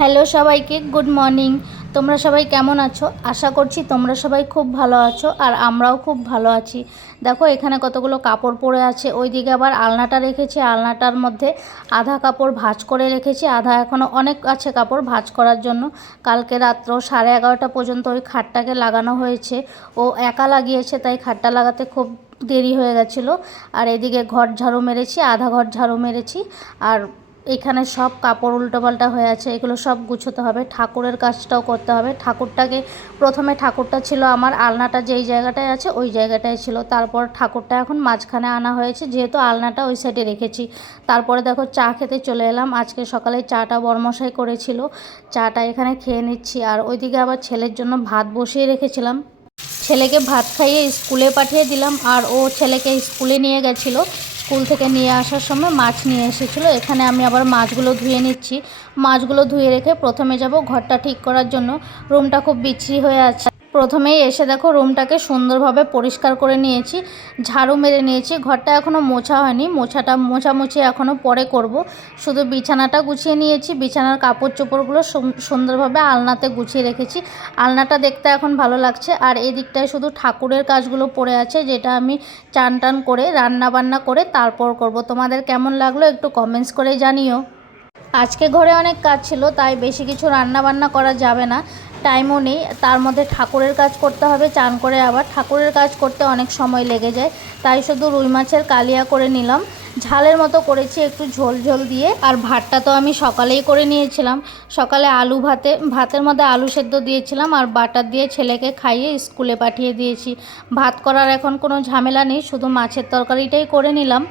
Hello সবাইকে, good morning. তোমরা সবাই কেমন আছো? আশা করছি তোমরা সবাই খুব ভালো আছো আর আমরাও খুব ভালো আছি। দেখো, এখানে কতগুলো কাপড় পরে আছে। ওইদিকে আবার আলনাটা রেখেছি। আলনাটার মধ্যে আধা কাপড় ভাঁজ করে রেখেছি। আধা এখনও অনেক আছে কাপড় ভাঁজ করার জন্য। কালকে রাত্র সাড়ে এগারোটা পর্যন্ত ওই খাটটাকে লাগানো হয়েছে। ও একা লাগিয়েছে, তাই খাটটা লাগাতে খুব দেরি হয়ে গেছিল। আর এদিকে ঘর ঝাড়ু মেরেছি, আধা ঘর ঝাড়ু মেরেছি। আর এখানে সব কাপড় উল্টোপাল্টা হয়ে আছে, এগুলো সব গুছোতে হবে। ঠাকুরের কাজটাও করতে হবে। ঠাকুরটাকে প্রথমে ঠাকুরটা ছিল আমার আলনাটা যেই জায়গাটায় আছে ওই জায়গাটায় ছিল। তারপর ঠাকুরটা এখন মাঝখানে আনা হয়েছে, যেহেতু আলনাটা ওই সাইডে রেখেছি। তারপরে দেখো চা খেতে চলে এলাম। আজকে সকালে চাটা বরমশাই করেছিল। চাটা এখানে খেয়ে নিচ্ছি। আর ওইদিকে আবার ছেলের জন্য ভাত বসিয়ে রেখেছিলাম। ছেলেকে ভাত খাইয়ে স্কুলে পাঠিয়ে দিলাম। আর ও ছেলেকে স্কুলে নিয়ে গেছিল। স্কুল থেকে নিয়ে আসার সময় মাছ নিয়ে এসেছিল। এখানে আমি আবার মাছগুলো ধুয়ে নিচ্ছি। মাছগুলো ধুয়ে রেখে প্রথমে যাব ঘরটা ঠিক করার জন্য। রুমটা খুব বিচ্ছিরি হয়ে আছে। প্রথমেই এসে দেখো রুমটাকে সুন্দরভাবে পরিষ্কার করে নিয়েছি, ঝাড়ু মেরে নিয়েছি, ঘরটা এখনও মোছা হয়নি, মোছাটা, মোছামুছি এখনও পরে করব। শুধু বিছানাটা গুছিয়ে নিয়েছি, বিছানার কাপড় চোপড়গুলো সুন্দরভাবে আলনাতে গুছিয়ে রেখেছি। আলনাটা দেখতে এখন ভালো লাগছে, আর এই দিকটায় শুধু ঠাকুরের কাজগুলো পড়ে আছে, যেটা আমি চান টান করে, রান্না বান্না করে তারপর করব। তোমাদের কেমন লাগল একটু কমেন্টস করে জানিও। আজকে ঘরে অনেক কাজ ছিল, তাই বেশি কিছু রান্না বান্না করা যাবে না। টাইমও নেই। তার মধ্যে ঠাকুরের কাজ করতে হবে, চান করে আবার ঠাকুরের কাজ করতে অনেক সময় লেগে যায়। তাই শুধু রুই মাছের কালিয়া করে নিলাম। ঝালের মতো করেছি একটু ঝোল ঝোল দিয়ে। আর ভাতটা তো আমি সকালেই করে নিয়েছিলাম। সকালে আলু ভাতে, ভাতের মধ্যে আলু সেদ্ধ দিয়েছিলাম আর বাটার দিয়ে ছেলেকে খাইয়ে স্কুলে পাঠিয়ে দিয়েছি। ভাত করার এখন কোনো ঝামেলা নেই, শুধু মাছের তরকারিটাই করে নিলাম।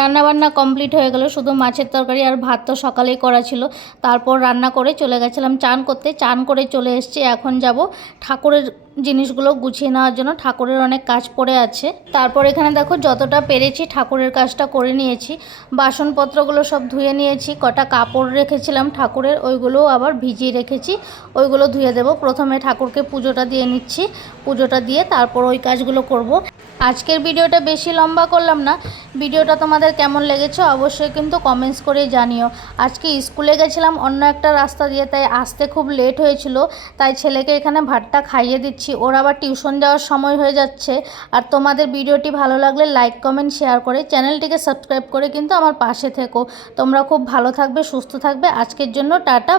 রান্নাবান্না কমপ্লিট হয়ে গেল, শুধু মাছের তরকারি আর ভাত তো সকালেই করা ছিল। তারপর রান্না করে চলে গেছিলাম চান করতে। চান করে চলে এসেছি, এখন যাব ঠাকুরের জিনিসগুলো গুছিয়ে নেওয়ার জন্য। ঠাকুরের অনেক কাজ পড়ে আছে। তারপর এখানে দেখো যতটা পেরেছি ঠাকুরের কাজটা করে নিয়েছি। বাসনপত্রগুলো সব ধুয়ে নিয়েছি, কটা কাপড় রেখেছিলাম ঠাকুরের, ওইগুলোও আবার ভিজিয়ে রেখেছি। ওইগুলো ধুয়ে দেব। প্রথমে ঠাকুরকে পুজোটা দিয়ে নিচ্ছি। পুজোটা দিয়ে তারপর ওই কাজগুলো করব। আজকের ভিডিওটা বেশি লম্বা করলাম না। ভিডিওটা তোমাদের কেমন লেগেছে অবশ্যই কিন্তু কমেন্টস করে জানিও। আজকে স্কুলে গেছিলাম, অন্য একটা রাস্তা দিয়ে, তাই আসতে খুব লেট হয়েছিল, তাই ছেলেকে এখানে ভাতটা খাইয়ে দিচ্ছি। ওর আবার টিউশন যাওয়ার সময় হয়ে যাচ্ছে। আর তোমাদের ভিডিওটি ভালো লাগলে লাইক কমেন্ট শেয়ার করে চ্যানেলটিকে সাবস্ক্রাইব করে কিন্তু আমার পাশে থেকো। তোমরা খুব ভালো থাকবে, সুস্থ থাকবে। আজকের জন্য টাটা